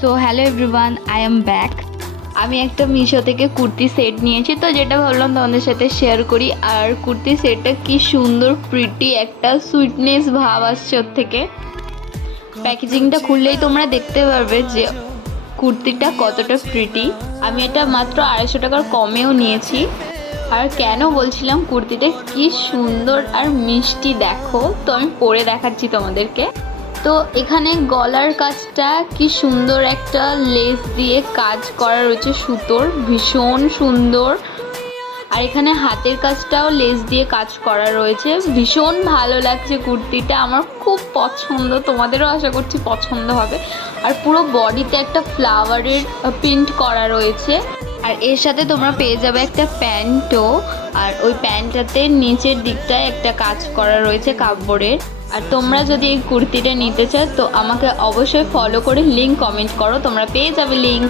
So hello everyone, I am back. আমি একটা মিশো থেকে কুর্তি সেট নিয়েছি, তো যেটা ভাবলাম তোমাদের সাথে শেয়ার করি। আর কুর্তি সেটটা কি সুন্দর প্রিটি, একটা সুইটনেস ভাব আসছে ওর থেকে। প্যাকেজিংটা খুললেই তোমরা দেখতে পারবে যে কুর্তিটা কতটা প্রিটি। আমি এটা মাত্র 250 টাকার কমেও নিয়েছি। আর কেন বলছিলাম কুর্তিটা কি সুন্দর আর মিষ্টি, দেখো তো আমি পরে দেখাচ্ছি তোমাদেরকে। তো এখানে গলার কাজটা কি সুন্দর, একটা লেস দিয়ে কাজ করা রয়েছে সুতোর, ভীষণ সুন্দর। আর এখানে হাতের কাজটাও লেস দিয়ে কাজ করা রয়েছে, ভীষণ ভালো লাগছে কুর্তিটা, আমার খুব পছন্দ, তোমাদেরও আশা করছি পছন্দ হবে। আর পুরো বডিতে একটা ফ্লাওয়ারের প্রিন্ট করা রয়েছে। আর এর সাথে তোমরা পেয়ে যাবে একটা প্যান্টও। আর ওই প্যান্টটাতে নিচের দিকটায় একটা কাজ করা রয়েছে কাপড়ের। আর তোমরা যদি এই কুর্তিটা নিতে চাও তো আমাকে অবশ্যই ফলো করে লিঙ্ক কমেন্ট করো, তোমরা পেয়ে যাবে লিঙ্ক।